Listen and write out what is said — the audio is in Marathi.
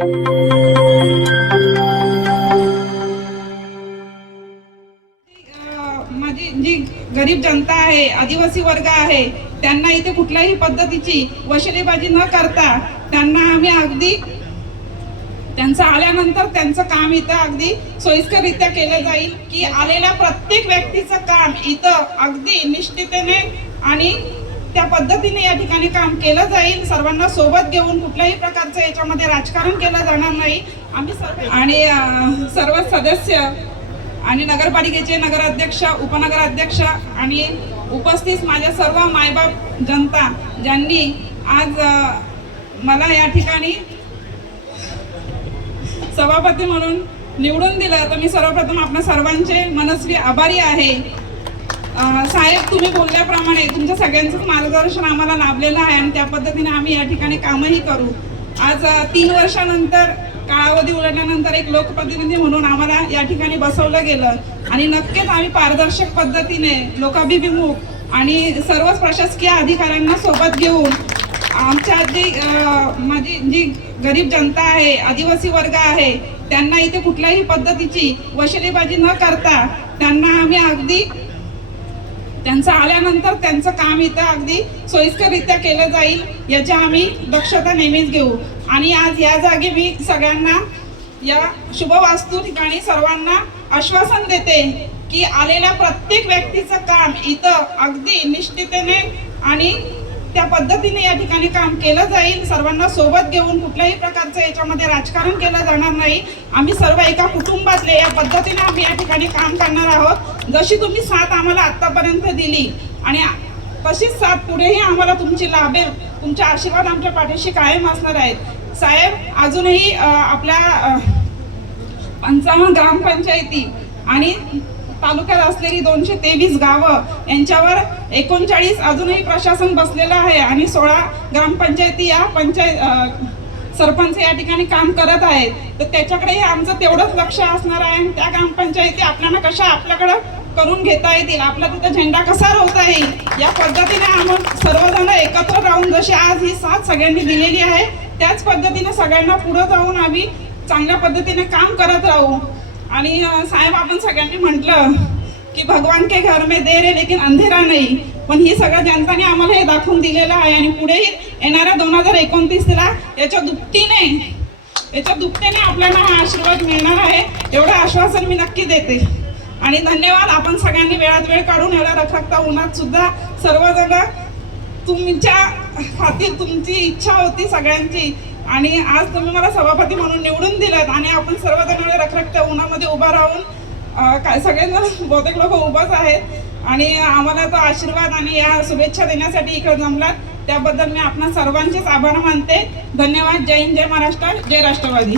माझी जी गरीब जनता आहे, आदिवासी वर्ग आहे, त्यांना इथे कुठल्याही पद्धतीची वशिलेबाजी न करता त्यांना आम्ही अगदी त्यांचं आल्यानंतर त्यांचं काम इथं अगदी सोयीस्कररित्या केलं जाईल, की आलेल्या प्रत्येक व्यक्तीचं काम इथं अगदी निष्ठतेने आणि त्या पद्धतीने या ठिकाणी काम केलं जाईल। सर्वांना सोबत घेऊन कुठल्याही प्रकारचं याच्यामध्ये राजकारण केलं जाणार नाही। आम्ही सर्व सदस्य आणि नगरपालिकेचे नगराध्यक्ष, उपनगराध्यक्ष आणि उपस्थित माझ्या सर्व मायबाप जनता ज्यांनी आज मला या ठिकाणी सभापती म्हणून निवडून दिलं, तर मी सर्वप्रथम आपल्या सर्वांचे मनस्वी आभारी आहे। साहेब, तुम्ही बोलल्याप्रमाणे तुमच्या सगळ्यांचंच मार्गदर्शन आम्हाला लाभलेलं आहे आणि त्या पद्धतीने आम्ही या ठिकाणी कामही करू। आज 3 वर्षानंतर कालावधी उलटल्यानंतर एक लोकप्रतिनिधी म्हणून आम्हाला या ठिकाणी बसवलं गेलं आणि नक्कीच आम्ही पारदर्शक पद्धतीने लोकाभिमुख आणि सर्वच प्रशासकीय अधिकाऱ्यांना सोबत घेऊन आमच्या माझी जी गरीब जनता आहे, आदिवासी वर्ग आहे, त्यांना इथे कुठल्याही पद्धतीची वशिलेबाजी न करता त्यांना आम्ही अगदी त्यांचं आल्यानंतर त्यांचं काम इथं अगदी सोयीस्कररित्या केलं जाईल याची आम्ही दक्षता नेहमीच घेऊ। आणि आज या जागी मी सगळ्यांना या शुभवास्तू ठिकाणी सर्वांना आश्वासन देते की आलेल्या प्रत्येक व्यक्तीचं काम इथं अगदी निष्ठतेने आणि त्या पद्धतीने या ठिकाणी काम केलं जाईल। सर्वांना सोबत घेऊन कुठल्याही प्रकारचं याच्यामध्ये राजकारण केलं जाणार नाही। आम्ही सर्व एका कुटुंबातले या पद्धतीने आम्ही या ठिकाणी काम करणार आहोत। जशी तुम्ही साथ आम्हाला आतापर्यंत दिली आणि तशीच साथ पुढेही आम्हाला तुमची लाभेल। तुमचे आशीर्वाद आमच्या पाठीशी कायम असणार आहेत। साहेब, अजूनही आपल्या 55 ग्रामपंचायती आणि तालुक्यात असलेली 223 गावं यांच्यावर 39 अजूनही प्रशासन बसलेलं आहे आणि 16 ग्रामपंचायती या सरपंच या ठिकाणी काम करत आहेत। तर त्याच्याकडेही आमचं तेवढंच लक्ष असणार आहे। त्या ग्रामपंचायती आपल्याला कशा आपल्याकडं करून घेता येतील, आपला तिथं झेंडा कसा रोवता येईल या पद्धतीने आम्ही सर्वजण एकत्र राहून जशी आज ही साथ सगळ्यांनी दिलेली आहे त्याच पद्धतीने सगळ्यांना पुढे जाऊन आम्ही चांगल्या पद्धतीने काम करत राहू। आणि साहेब, आपण सगळ्यांनी म्हटलं की भगवान के घर में देर है लेकिन अंधेरा नाही, पण ही सगळ्या जनताने आम्हाला हे दाखवून दिलेलं आहे आणि पुढेही येणाऱ्या 2029ला याच्या दुपटीने आपल्याला हा आशीर्वाद मिळणार आहे एवढं आश्वासन मी नक्की देते। आणि धन्यवाद। आपण सगळ्यांनी वेळात वेळ काढून एवढ्या रखरखता उन्हात सुद्धा सर्वजण तुमच्या खातीर तुमची इच्छा होती सगळ्यांची आणि आज तुम्ही मला सभापती म्हणून निवडून दिलात आणि आपण सर्वजण रखरखत्या उन्हामध्ये उभा राहून सगळेजण बहुतेक लोक उभाच आहेत आणि आम्हाला तो आशीर्वाद आणि या शुभेच्छा देण्यासाठी इकडे जमलात त्याबद्दल मी आपणा सर्वांचेच आभार मानते। धन्यवाद। जय हिंद, जय महाराष्ट्र, जय राष्ट्रवादी।